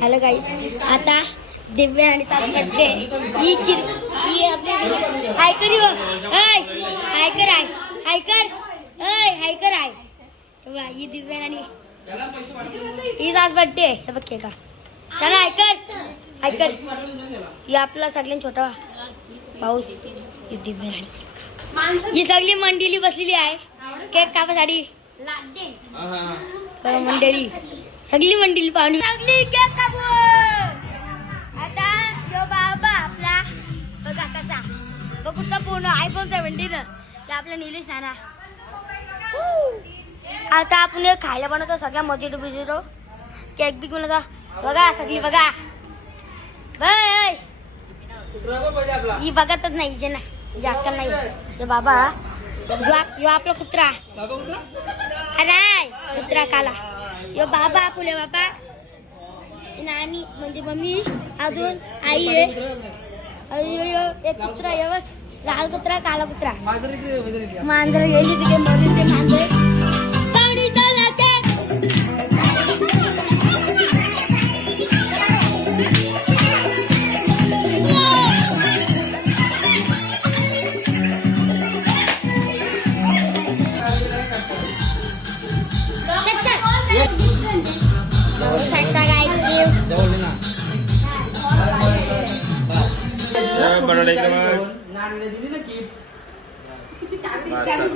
hello गाईस, आता दिव्या आणि ताज birthday ही आपली हाय करी हो हाय हाय कर हाय कर हाय कर हाय तेव्हा ही दिव्या आणि ही ताज बर्थडे हे बघ का चला हाय कर ही आपला सगळ्यात छोटा पाऊस ही दिव्या आणि ही सगळी मंडळी बसलेली आहे केक कापासाठी मंडळी सगळी मंडळी पाहुणी सगळी केक कापू आता जो बाबा आपला बघा कसा बघून पूर्ण आयफोन 17 ते आपला निलेश नाना आता आपण खायला बनवतो सगळ्या मजेतो बिजेतो केक बिक बनवता बघा सगळी बघा ही बघतच नाही जे ना अक्कल नाही हे बाबा यो आपला कुत्रा अरे कुत्रा काला यो बाबा आपले बाबा नानी म्हणजे मम्मी अजून आई आहे एक कुत्रा आहे बघ लाल कुत्रा काला कुत्रा मांजर गेली तिथे मरून ते मांजर पाणी बड़ा